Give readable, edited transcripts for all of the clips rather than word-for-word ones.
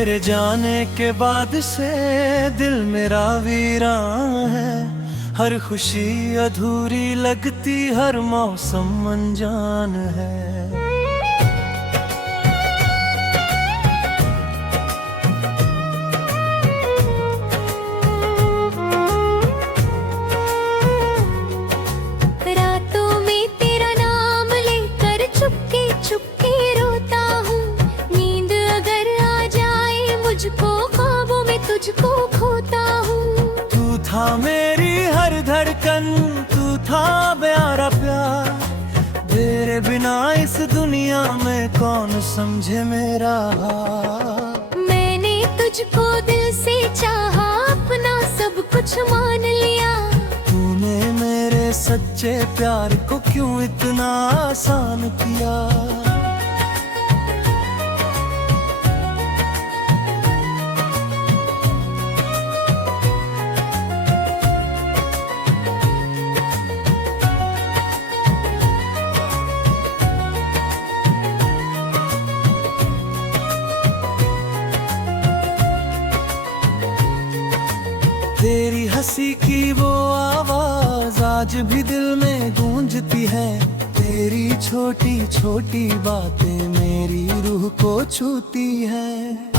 तेरे जाने के बाद से दिल मेरा वीरान है। हर खुशी अधूरी लगती, हर मौसम अनजान है। रातों में तेरा नाम लेकर चुपके चुपके रोता हूँ। नींद अगर आ जाए मुझको, ख्वाबों में तुझको खोता हूँ। तू था मेरी हर धड़कन, तू था प्यारा प्यार। तेरे बिना इस दुनिया में कौन समझे मेरा हाल। मैंने तुझको दिल से चाहा, अपना सब कुछ मान लिया। तूने मेरे सच्चे प्यार को क्यों इतना आसान किया। तेरी हंसी की वो आवाज आज भी दिल में गूंजती है। तेरी छोटी छोटी बातें मेरी रूह को छूती हैं।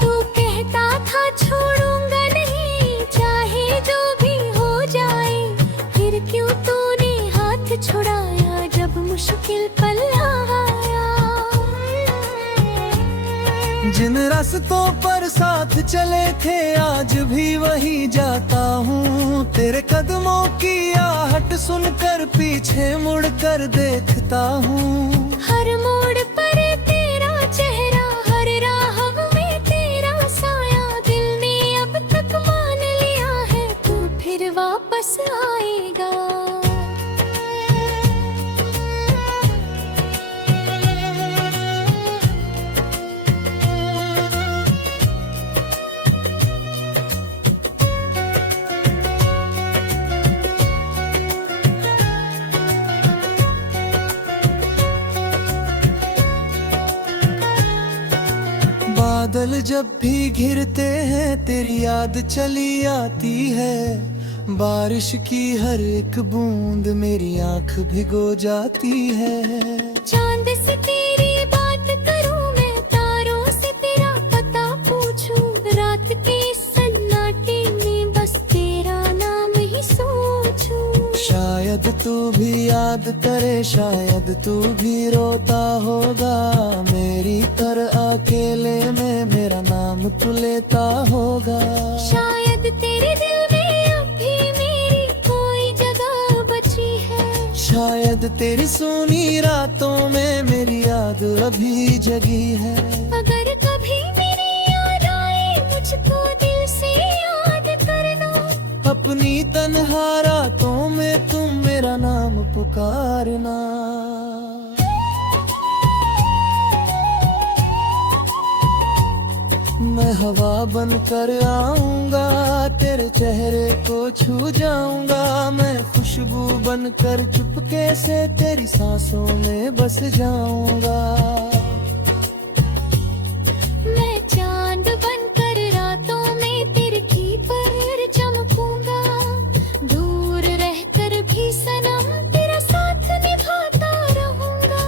तू कहता था छोड़ूंगा नहीं, चाहे जो भी हो जाए। फिर क्यों तूने हाथ छुड़ाया जब मुश्किल पल आया। जिन रास्तों पर साथ चले थे आज भी वही जाता हूँ। तेरे कदमों की आहट सुनकर पीछे मुड़कर देखता हूँ। हर मोड़ पर तेरा चेहरा, हर राह में तेरा साया। दिल ने अब तक मान लिया है, तू फिर वापस आएगा। बादल जब भी घिरते हैं तेरी याद चली आती है। बारिश की हर एक बूंद मेरी आंख भिगो जाती है। चांद से तेरी बात करूं मैं, तारों से तेरा पता पूछूं। रात के सन्नाटे में बस तेरा नाम ही सोचूं। शायद तू भी याद करे, शायद तू भी रोता होगा। मेरी तरह अकेले में मेरा नाम तू लेता होगा। शायद तेरे दिल में अब भी मेरी कोई जगह बची है। शायद तेरी सुनी रातों में मेरी याद अभी जगी है। अगर कभी मेरी याद आए मुझको दिल से याद करना। अपनी तन्हा रातों में तुम मेरा नाम पुकारना। मैं हवा बनकर आऊंगा, तेरे चेहरे को छू जाऊंगा। मैं खुशबू बनकर चुपके से तेरी सांसों में बस जाऊंगा। मैं चांद बनकर रातों में तिरछी पर चमकूंगा। दूर रहकर भी सनम तेरा साथ निभाता रहूंगा।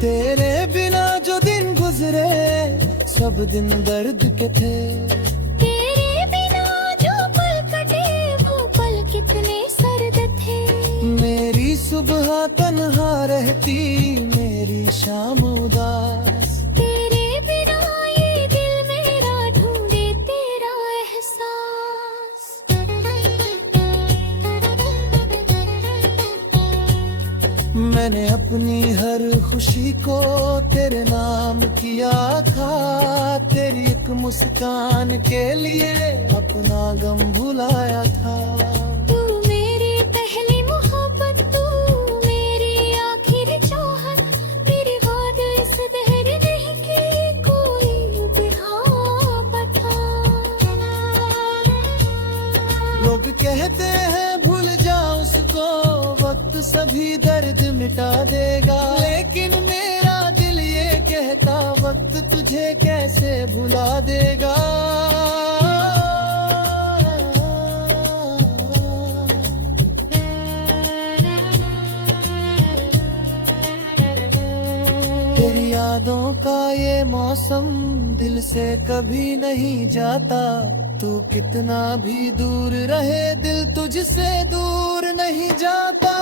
तेरे बिना जो दिन गुजरे सब दिन दर्द के थे। तेरे बिना जो पल कटे वो पल कितने सर्द थे। मेरी सुबह तन्हा रहती, मेरी शाम उदास। तेरे बिना ये दिल मेरा ढूंढे तेरा एहसास। मैंने अपनी हर खुशी को तेरे नाम किया था। तेरी एक मुस्कान के लिए अपना गम भुलाया था। तू मेरी पहली मोहब्बत, तू मेरी आखिरी चाहत। मेरी याद इस दहर नहीं कि कोई बुढ़ापा था। लोग कहते हैं भूल जा उसको, वक्त सभी दर्द मिटा देगा। लेकिन मेरा दिल ये कहता वक्त तुझे कैसे भुला देगा। तेरी यादों का ये मौसम दिल से कभी नहीं जाता। तू कितना भी दूर रहे दिल तुझसे दूर नहीं जाता।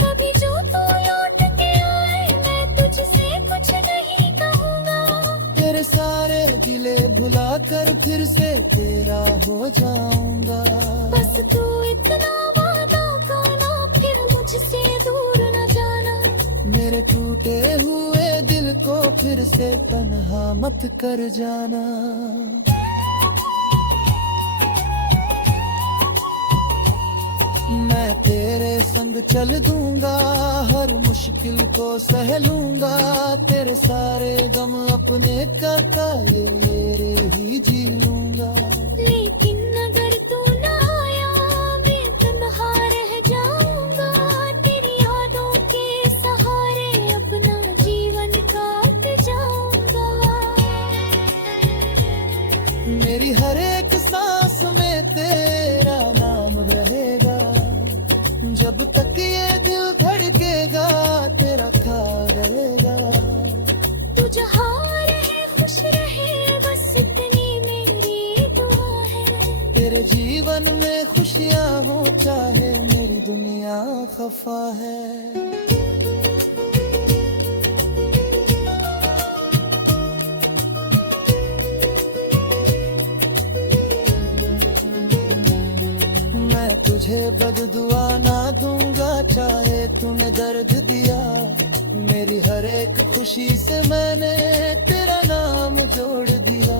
कभी जो तू लौट के आए मैं तुझसे कुछ नहीं कहूँगा। तेरे सारे गिले भुला कर फिर से तेरा हो जाऊंगा। बस तू इतना वादा करना फिर मुझसे दूर न जाना। मेरे टूटे हुए दिल को फिर से तन्हा मत कर जाना। मैं तेरे संग चल दूंगा, हर मुश्किल को सह लूंगा। तेरे सारे गम अपने करता ये मेरे ही जी लूंगा। लेकिन अगर तू न आया मैं तन्हा रह जाऊंगा। तेरी यादों के सहारे अपना जीवन काट जाऊंगा। मेरी हर एक सांस में तेरा नाम रहेगा। जब तक ये दिल धड़केगा तेरा ख्याल रहेगा। तू जहाँ रहे खुश रहे बस इतनी मेरी दुआ है। तेरे जीवन में खुशियाँ हो चाहे मेरी दुनिया खफा है। तुझे बददुआ ना दूंगा चाहे तूने दर्द दिया। मेरी हर एक खुशी से मैंने तेरा नाम जोड़ दिया।